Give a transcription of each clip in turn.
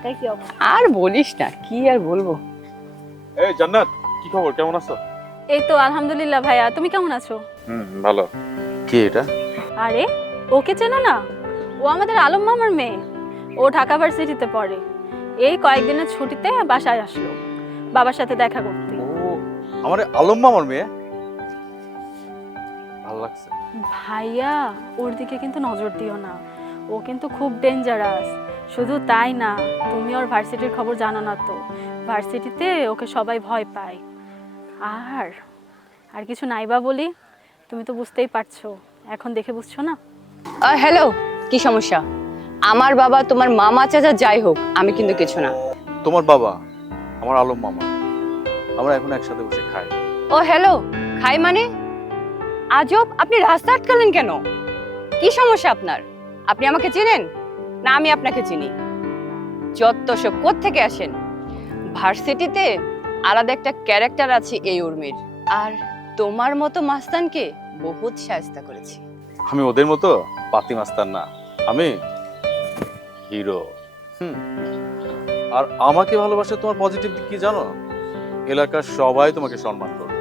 ঢাকায় কি অবস্থা? আর বলিস না কি আর বলব? এই জান্নাত কি খবর? কেমন আছো? এই তো আলহামদুলিল্লাহ ভাইয়া তুমি কেমন আছো? হুম ভালো। কে এটা? আরে ওকে চেনো না? ও আমাদের আলম মামার মেয়ে। ও ঢাকা ভার্সিটিতে পড়ে। এই কয়েকদিনের ছুটিতে বাসায় আসলো। বাবার সাথে দেখা করতে। ও আমার আলম মামার মেয়ে? ভালো লাগছে। ভাইয়া ওর দিকে কিন্তু নজর দিও না। ও কিন্তু খুব ডেঞ্জারাস শুধু তাই না তুমি ওর ভার্সিটির খবর জানো না তো। ভার্সিটিতে ওকে সবাই ভয় পায়। আর আর কিছু নাইবা বলি তুমি তো বুঝতেই পারছ। এখন দেখে বুঝছ না? হ্যালো কি সমস্যা? আমার বাবা তোমার মামা চাচা যাই হোক আমি কিন্তু কিছু না। তোমার বাবা আমার আলম মামা আমরা এখন একসাথে বসে খাই। ও হ্যালো খাই মানে? আজব আপনি রাস্তা আটকালেন কেন? কি সমস্যা আপনার? আপনি আমাকে চেনেন? না আমি আপনাকে চিনি। যত সব থেকে আসেন? ভার্সিটিতে আলাদা একটা ক্যারেক্টার আছে এই উর্মির। আর তোমার মতো মাস্তানকে বহুত সাহায্য করেছি। আমি ওদের মতো পাতি মাস্তান না। আমি হিরো। হুম। আর আমাকে ভালোবাসে তোমার পজিটিভ দিক কি জানো? এলাকার সবাই তোমাকে সম্মান করবে।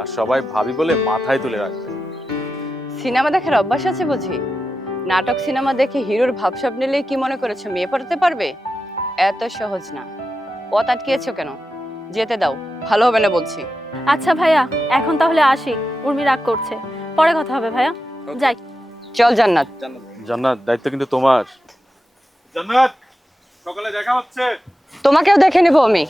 আর সবাই ভাবি বলে মাথায় তুলে রাখবে। সিনেমা দেখার অভ্যাস আছে বুঝি? নাটক সিনেমা দেখে হিরোর ভাবসাব নিলে কি মনে করেছ মেয়ে পড়তে পারবে? এত সহজ না। পথ আটকিয়েছো কেন? যেতে দাও ভালো হবে না বলছি। আচ্ছা ভাইয়া এখন তাহলে আসি। উর্মি রাগ করছে। পরে কথা হবে ভাইয়া। যাই। চল জান্নাত। জান্নাত দায়িত্ব কিন্তু তোমার। জান্নাত সকালে দেখা হচ্ছে। তোমাকেও দেখে নেব আমি।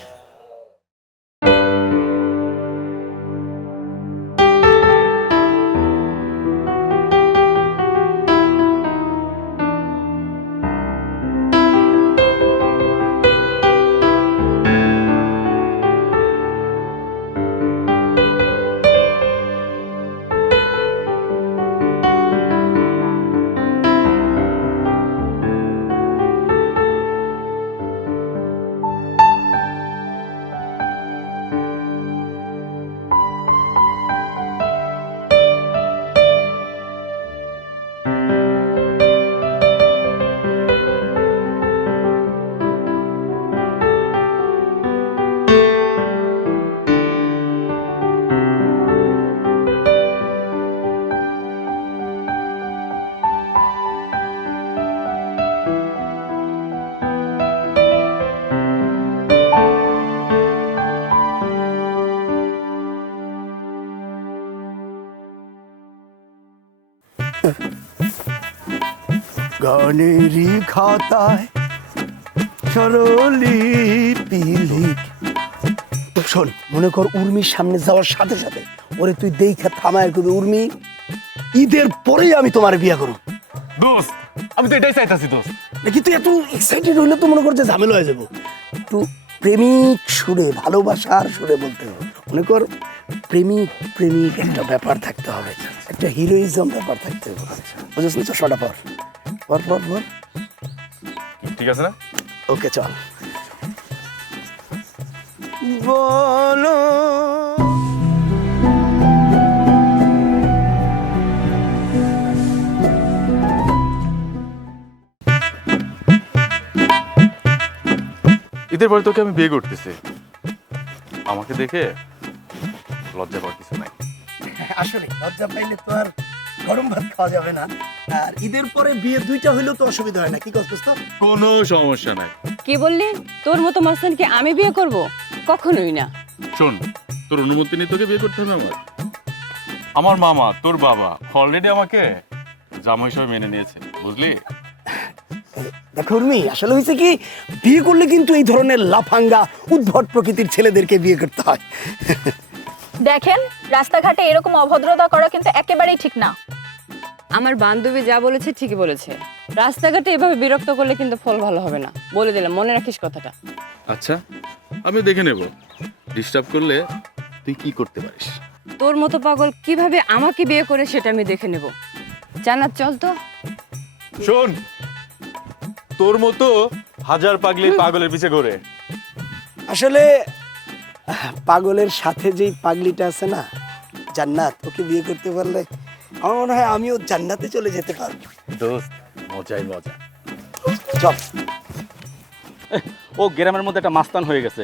গানেরই খাতায় শোন মনে কর উর্মির সামনে যাওয়ার সাথে সাথে ওরে তুই দেখা থামায় করবি উর্মি ঈদের পরেই আমি তোমার বিয়ে করব। দোস্ত আমি তো এটাই চাইতাছি দোস্ত। নাকি তুই এত এক্সাইটেড হইলে তো মনে কর যে ঝামেলা হয়ে যাব। একটু প্রেমিক সুরে ভালোবাসার সুরে বলতে হবে। মনে কর প্রেমিক প্রেমিক একটা ব্যাপার থাকতে হবে। একটা হিরোইজম ব্যাপার থাকতে হবে। বুঝেছ না? চশমাটা পর। পর পর পর ঠিক আছে না? ওকে চল। বলো। ঈদের পরে তোকে আমি বিয়ে করতেছি। আমাকে দেখে লজ্জা পাওয়ার কিছু নাই। আসলে লজ্জা পাইলে তো আর গরম ভাত খাওয়া যাবে না। আর ঈদের পরে বিয়ে দুইটা হইলেও তো অসুবিধা হয় না। কি করছিস তো কোনো সমস্যা নাই। কি বললি? তোর মতো মাস্তানকে আমি বিয়ে করব? কখনোই না। শোন তোর অনুমতি নিয়ে তোকে বিয়ে করতে হবে আমার। আমার মামা তোর বাবা অলরেডি আমাকে জামাই হিসেবে মেনে নিয়েছে বুঝলি? দেখো উর্মি আসলে হয়েছে কি বিয়ে করলে কিন্তু এই ধরনের লাফাঙ্গা উদ্ভট প্রকৃতির ছেলেদেরকে বিয়ে করতে হয়। দেখেন রাস্তাঘাটে এরকম অভদ্রতা করা কিন্তু একেবারেই ঠিক না। আমার বান্ধবী যা বলেছে ঠিকই বলেছে। রাস্তাঘাটে এভাবে বিরক্ত করলে কিন্তু ফল ভালো হবে না। বলে দিলাম মনে রাখিস কথাটা। আচ্ছা আমি দেখে নেব। ডিস্টার্ব করলে তুই কি করতে পারিস? তোর মতো পাগল কীভাবে আমাকে বিয়ে করে সেটা আমি দেখে নেব। জানাত চল তো। শোন তোর মতো হাজার পাগলি পাগলের পিছে ঘুরে। আসলে পাগলের সাথে যেই পাগলিটা আছে না জান্নাত ওকে বিয়ে করতে পারলে আমার মনে হয় আমিও জান্নাতে চলে যেতে পারব। দোস্ত মজাই মজা। চল। ও গ্রামের মধ্যে একটা মাস্তান হয়ে গেছে।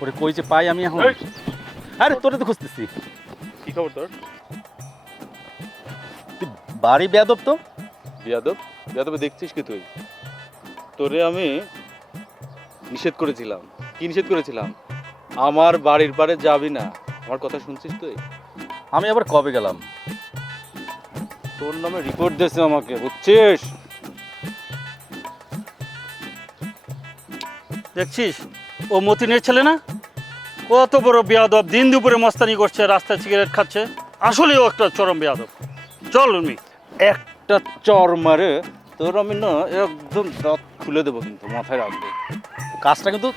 ওরে কই যে পাই আমি এখন? আরে তোরে তো খুঁজতেছি। কি খবর তোর? তুই বাড়ি বেয়াদব তো? বেয়াদব? বিয়াদবে দেখছিস কি তুই? তোরে আমি নিষেধ করেছিলাম। কি নিষেধ করেছিলাম? আমার বাড়ির পারে যাবি না। আমার কথা শুনছিস তুই? আমি আবার কবে গেলাম? তোর নামে রিপোর্ট দিয়েছে আমাকে বুঝছিস? দেখছিস? ও মতিনের ছেলে না? কত বড় বেয়াদব দিন দুপুরে মস্তানি করছে রাস্তায় সিগারেট খাচ্ছে। আসলে ও একটা চরম বেয়াদব। চল উর্মি। একটা চর মারে তোর আমি না একদম দাঁত খুলে দেবো কিন্তু মাথায় রাখবে। কাজটা কিন্তু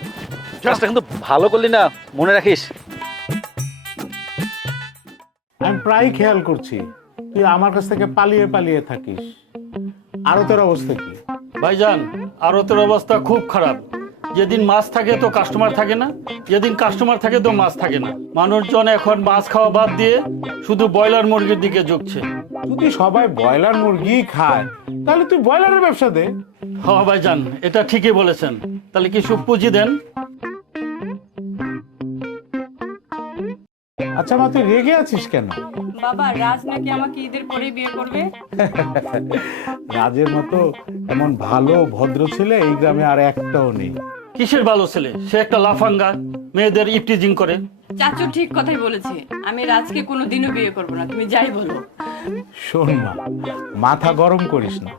কাজটা কিন্তু ভালো করলি না মনে রাখিস? আমি প্রায় খেয়াল করছি তুই আমার কাছ থেকে পালিয়ে পালিয়ে থাকিস। আরও তোর অবস্থা কি? ভাইজান আরতের অবস্থা খুব খারাপ। যেদিন মাছ থাকে তো কাস্টমার থাকে না যেদিন কাস্টমার থাকে তো মাছ থাকে না। মানুষজন এখন মাছ খাওয়া বাদ দিয়ে শুধু ব্রয়লার মুরগির দিকে ঝুঁকছে। যদি সবাই ব্রয়লার মুরগি খায় তাহলে তুই ব্রয়লারের ব্যবসা দে। হ্যাঁ ভাইজান এটা ঠিকই বলেছেন। তাহলে কিছু পুঁজি দেন? আচ্ছা মা তুই রেগে আছিস কেন? বাবা রাজ নাকি আমাকে ঈদের পরে বিয়ে করবে? রাজের মতো এমন ভালো ভদ্র ছেলে এই গ্রামে আর একটাও নেই। কিসের ভালো ছেলে? সে একটা লাফাঙ্গা মেয়েদের ইপটিজিং করে। চাচু ঠিক কথাই বলেছে। আমি রাজকে কোনোদিনও বিয়ে করব না তুমি যাই বলো। শোন মা মাথা গরম করিস না।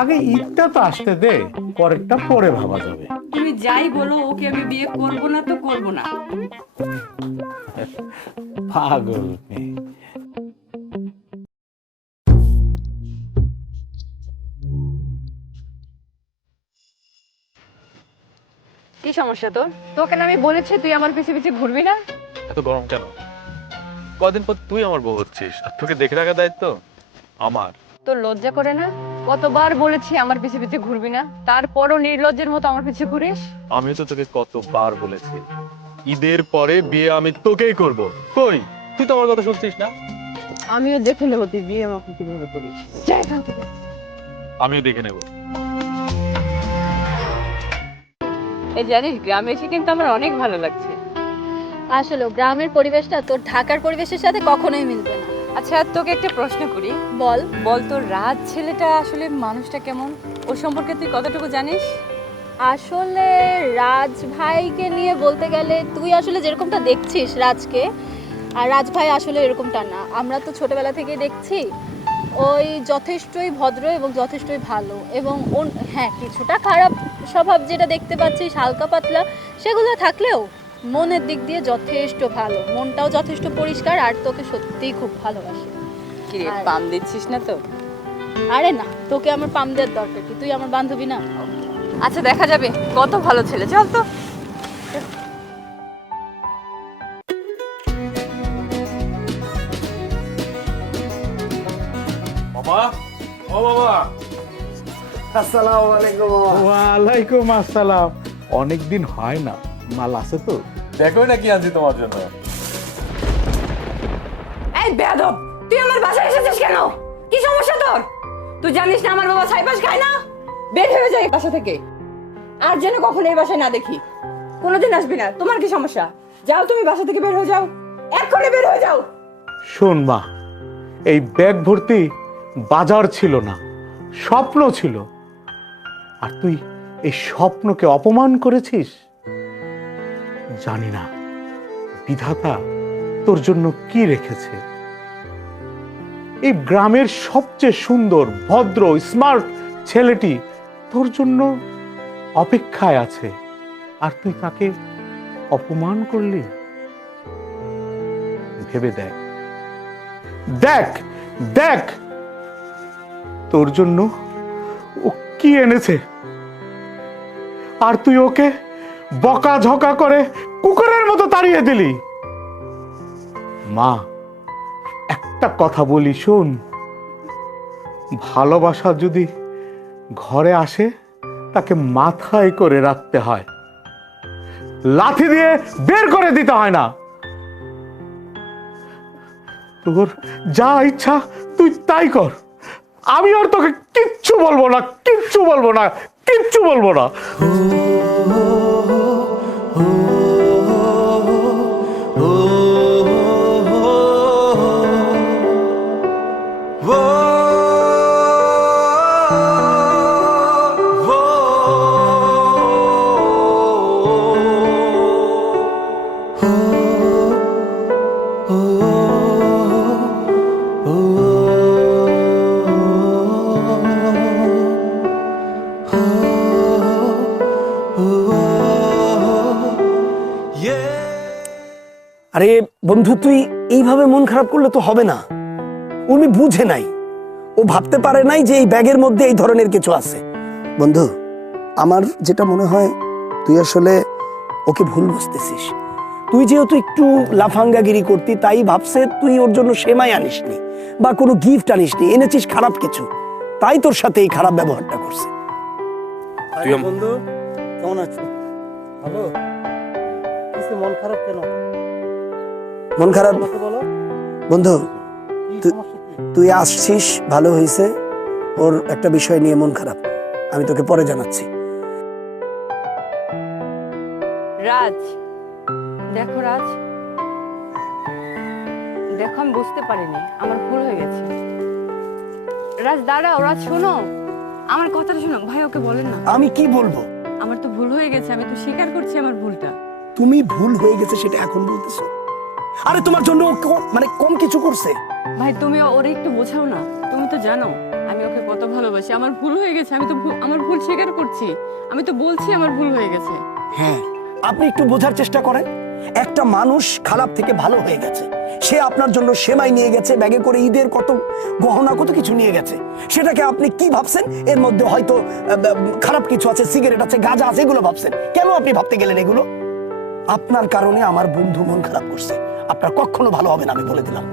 আগে ঈদটা তো আসতে দে পরেরটা পরে ভাবা যাবে। তুমি যাই বলো ওকে আমি বিয়ে করব না তো করব না। পাগল কি সমস্যা তোর? তোকে না আমি বলেছি তুই আমার পিছে পিছে ঘুরবি না? এত গরম কেন? কদিন পর তুই আমার বউ হচ্ছিস আর তোকে দেখে রাখার দায়িত্ব আমার। তোর লজ্জা করে না? কতবার বলেছি আমার পিছে পিছে ঘুরবি না? তারপরও নির্লজ্জের মতো আমার পিছে ঘুরিস? আমি তো তোকে কতবার বলেছি। ঈদের পরে বিয়ে আমি তোকেই করব। কই? তুই তো আমার কথা শুনছিস না? আমিও দেখে নেব তুই বিয়ে আমাকে কীভাবে করিস। আমিও দেখে নেব। এই জানিস গ্রামে এসে কিন্তু আমার অনেক ভালো লাগছে। আসলে গ্রামের পরিবেশটা তোর ঢাকার পরিবেশের সাথে কখনোই মিলবে না। আচ্ছা তোকে একটা প্রশ্ন করি। বল। বল তোর রাজ ছেলেটা আসলে মানুষটা কেমন? ও সম্পর্কে তুই কতটুকু জানিস? আসলে রাজ ভাইকে নিয়ে বলতে গেলে তুই আসলে যেরকমটা দেখছিস রাজকে আর রাজ ভাই আসলে এরকমটা না। আমরা তো ছোটবেলা থেকেই দেখছি ওই যথেষ্টই ভদ্র এবং যথেষ্টই ভালো এবং হ্যাঁ কিছুটা খারাপ স্বভাব যেটা দেখতে পাচ্ছিস হালকা পাতলা সেগুলো থাকলেও মনের দিক দিয়ে যথেষ্ট ভালো মনটাও যথেষ্ট পরিষ্কার আর তোকে সত্যিই খুব ভালোবাসে। কি রে পাম দিচ্ছিস না তো? আরে না তোকে আমার পাম দেওয়ার দরকার কি? তুই আমার বান্ধবী না? আচ্ছা দেখা যাবে। কত ভালো ছেলে চল তো। বাবা ও বাবা। আসসালামু আলাইকুম বাবা। ওয়ালাইকুম আসসালাম। অনেকদিন হয় না মাল আছে তো? দেখোই না কি আনছি তোমার জন্য। এই বেয়াদব তুই আমার বাসায় এসেছিস কেন? কি সমস্যা তোর? তুই জানিস না আমার বাবা ছাইপাস খায় না? বের হয়ে যায় বাসা থেকে আর যেন কখনো এই বাসায় না দেখি। কোনোদিন আসবি না। তোমার কি সমস্যা? যাও তুমি বাসা থেকে বের হয়ে যাও। এক্ষুনি বের হয়ে যাও। শোন মা, এই ব্যাগ ভর্তি বাজার ছিল না, স্বপ্ন ছিল। আর তুই এই স্বপ্নকে অপমান করেছিস? জানি না, বিধাতা তোর জন্য কি রেখেছে? এই গ্রামের সবচেয়ে সুন্দর, ভদ্র স্মার্ট ছেলেটি তোর জন্য অপেক্ষায় আছে। আর তুই তাকে অপমান করলি? ভেবে দেখ। দেখ দেখ। তোর জন্য ও কি এনেছে? আর তুই ওকে বকা ঝকা করে কুকুরের মতো তাড়িয়ে দিলি। মা, একটা কথা বলি, শোন। ভালোবাসা যদি ঘরে আসে, তাকে মাথায় করে রাখতে হয়। লাথি দিয়ে বের করে দিতে হয় না। তোর যা ইচ্ছা, তুই তাই কর। আমি আর তোকে কিচ্ছু বলব না, কিচ্ছু বলব না, কিচ্ছু বলব না। আরে বন্ধু তুই এইভাবে মন খারাপ করলে তো হবে না। উনি বুঝে নাই। ও ভাবতে পারে নাই যে এই ব্যাগের মধ্যে এই ধরনের কিছু আছে। বন্ধু আমার যেটা মনে হয় তুই আসলে ওকে ভুল বুঝতেছিস। তুই যেহেতু একটু লাফাঙ্গাগিরি করতি তাই ভাবছে তুই ওর জন্য সেমাই আনিসনি বা কোনো গিফট আনিসনি এনেছিস খারাপ কিছু। তাই তোর সাথে এই খারাপ ব্যবহারটা করছে। বন্ধু কেমন আছো? ভালো। মন খারাপ কেন? মন খারাপ? বন্ধু তুই- আসছিস ভালো হয়েছে ওর একটা বিষয় নিয়ে মন খারাপ। আমি তোকে পরে জানাচ্ছি। রাজ দেখো রাজ। দেখো আমি বুঝতে পারিনি আমার ভুল হয়ে গেছে। রাজ দাঁড়াও রাজ শোনো। আমার কথাটা শোনো ভাই ওকে বলেন না। আমি কি বলব? আমার তো ভুল হয়ে গেছে আমি তো স্বীকার করছি আমার ভুলটা। তুমি ভুল হয়ে গেছে সেটা এখন বলতেছো? আরে তোমার জন্য মানে কম কিছু করছে। ভাই তুমি ওরে একটু বোঝাও না। তুমি তো জানো আমি ওকে কত ভালোবাসি। আমার ভুল হয়ে গেছে আমি তো আমার ভুল স্বীকার করছি। আমি তো বলছি আমার ভুল হয়ে গেছে। হ্যাঁ আপনি একটু বোঝার চেষ্টা করেন। একটা মানুষ খারাপ থেকে ভালো হয়ে গেছে। সে আপনার জন্য সেমাই নিয়ে গেছে ব্যাগে করে ঈদের কত গহনা কত কিছু নিয়ে গেছে। সেটাকে আপনি কি ভাবছেন? এর মধ্যে হয়তো খারাপ কিছু আছে সিগারেট আছে গাঁজা আছে এগুলো ভাবছেন। কেন আপনি ভাবতে গেলেন এগুলো? আপনার কারণে আমার বন্ধু মন খারাপ করছে। আপনার কখনো ভালো হবে না, আমি বলে দিলাম।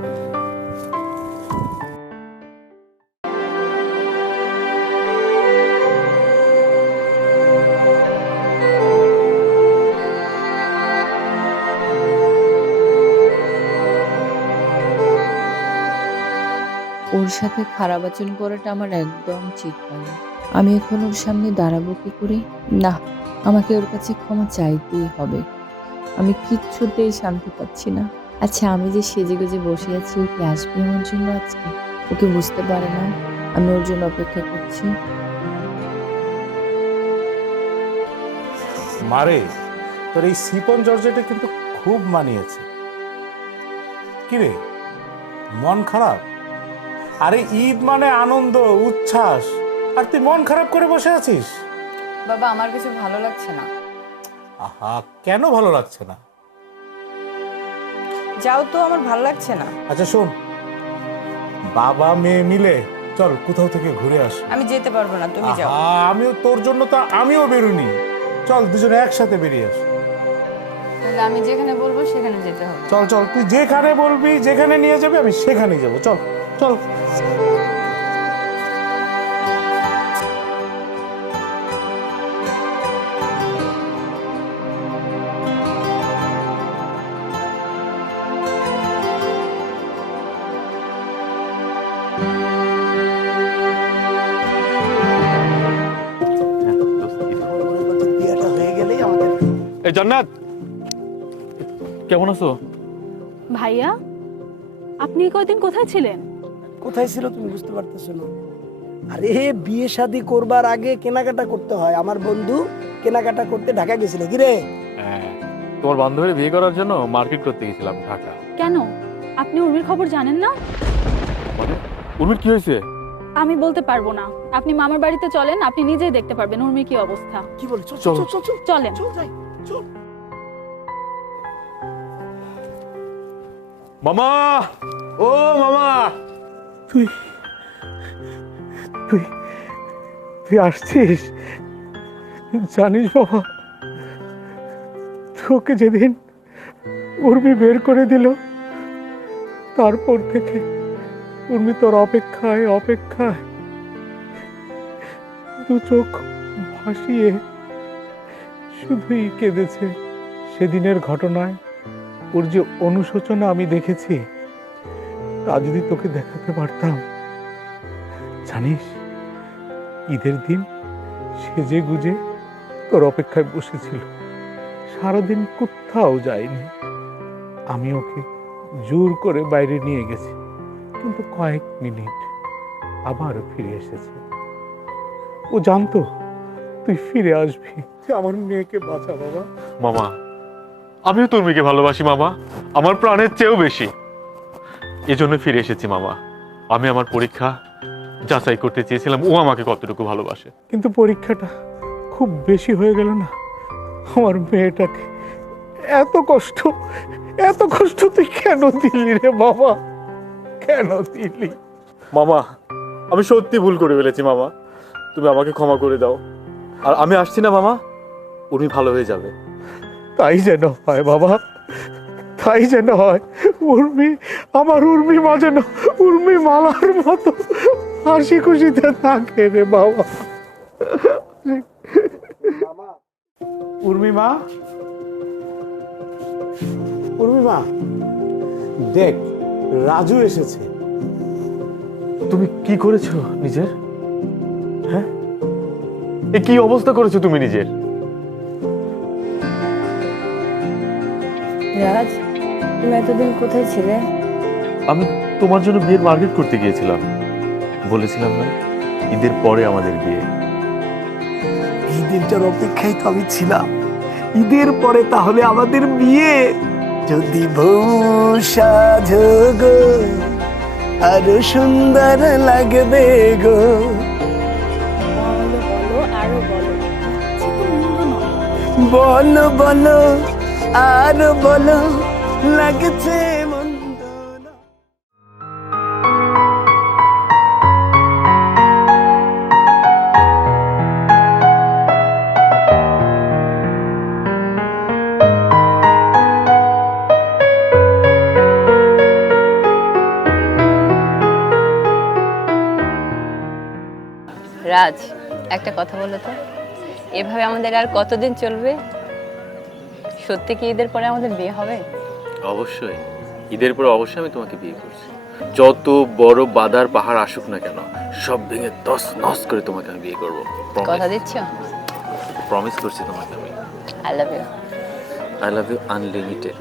ওর সাথে খারাপ আচরণ করাটা আমার একদম ঠিক হয়নি আমি এখন ওর সামনে দাঁড়াবো কি করে? না, আমাকে ওর কাছে ক্ষমা চাইতেই হবে। আমি কিচ্ছুতেই শান্তি পাচ্ছি না। আচ্ছা আমি যে সেজে গুজে বসে আছি ও কি আসবে আমার জন্য আজকে? ওকে বুঝতে পারে না। আমি ওর জন্য অপেক্ষা করছি। মারে তোর এই সিপন জর্জেটা কিন্তু খুব মানিয়েছে কিরে মন খারাপ? আরে ঈদ মানে আনন্দ উচ্ছ্বাস। আর তুই মন খারাপ করে বসে আছিস? বাবা আমার কিছু ভালো লাগছে না। আহা কেন ভালো লাগছে না? যাও তো আমার ভালো লাগছে না। আচ্ছা শোন। বাবা মেয়ে মিলে চল কোথাও থেকে ঘুরে আস। আমি যেতে পারব না তুমি যাও। আমিও তোর জন্য তো আমিও বেরুনি। চল দুজনে একসাথে বেরিয়ে আস। তাহলে আমি যেখানে বলব সেখানে যেতে হবে। চল চল তুই যেখানে বলবি যেখানে নিয়ে যাবি আমি সেখানেই যাব। চল চল। এই জান্নাত। কেমন আছো? ভাইয়া আপনি কয়দিন কোথায় ছিলেন? কোথায় ছিল তুমি বুঝতে পারতেছো না। আরে বিয়ে শাদি করবার আগে কেনাকাটা করতে হয়। আমার বন্ধু কেনাকাটা করতে ঢাকা গেছিল। কি রে? হ্যাঁ, তোমার বান্ধবীর বিয়ে করার জন্য মার্কেট করতে গেছিলাম ঢাকা। কেন? আপনি উর্মির খবর জানেন না? মানে? উর্মির কি হয়েছে? আমি বলতে পারব না। আপনি মামার বাড়িতে চলেন আপনি নিজেই দেখতে পারবেন উর্মির কি অবস্থা। কি বল চল চল। চল চল চল। চলেন। চল যাই। চল। মামা! ও মামা! তুই তুই তুই আসছিস? জানিস বাবা তোকে যেদিন উর্মি বের করে দিল তারপর থেকে উর্মি তোর অপেক্ষায় অপেক্ষায় দু চোখ ভাসিয়ে শুধুই কেঁদেছে। সেদিনের ঘটনায় ওর যে অনুশোচনা আমি দেখেছি, তা যদি তোকে দেখাতে পারতাম। জানিস, ঈদের দিন সেজে গুজে তোর অপেক্ষায় বসেছিল। সারাদিন কোথাও যায়নি। আমি ওকে জোর করে বাইরে নিয়ে গেছি, কিন্তু কয়েক মিনিট আবার ফিরে এসেছে। ও জানতো তুই ফিরে আসবি। আমার মেয়েকে বাঁচা বাবা। মামা আমিও তোর মেয়েকে ভালোবাসি মামা। আমার প্রাণের চেয়েও বেশি। এজন্য ফিরে এসেছি মামা। আমি আমার পরীক্ষা যাচাই করতে চেয়েছিলাম। ও আমাকে কতটুকু ভালোবাসে। কিন্তু পরীক্ষাটা খুব বেশি হয়ে গেল না। আমার মেয়েটাকে এত কষ্ট এত কষ্ট তুই কেন দিলি রে বাবা কেন দিলি? মামা আমি সত্যি ভুল করে ফেলেছি মামা। তুমি আমাকে ক্ষমা করে দাও। আর আমি আসছি না মামা। উনি ভালো হয়ে যাবে। তাই যেন হয় বাবা। তাই যেন হয়। উর্মি আমার উর্মি মা যেন উর্মি মালার মতো হাসি খুশিতে থাকে রে বাবা। উর্মি মা। উর্মি মা দেখ রাজু এসেছে। তুমি কি করেছ নিজের? এ কি অবস্থা করেছ তুমি নিজের? রাজ তুমি এতদিন কোথায় ছিলে? আমি তোমার জন্য বিয়ের মার্কেট করতে গিয়েছিলাম। বলেছিলাম না ঈদের পরে আমাদের বিয়ে। এই দিনটার অপেক্ষায় তো আমি ছিলাম। ঈদের পরে তাহলে আমাদের বিয়ে। যদি বউ সাজগো আরও সুন্দর লাগবে গো। বলো বলো আর বলো লাগছে রাজ একটা কথা বলো তো। এভাবে আমাদের আর কতদিন চলবে? সত্যি কি ঈদের পরে আমাদের বিয়ে হবে? অবশ্যই। ঈদের পরে অবশ্যই আমি তোমাকে বিয়ে করছি। যত বড় বাদার পাহাড় আসুক না কেন সব ভেঙে দশ নস করে তোমাকে আমি বিয়ে করব। কথা দিচ্ছ? প্রমিস করছি তোমাকে আমি। I love you I love you unlimited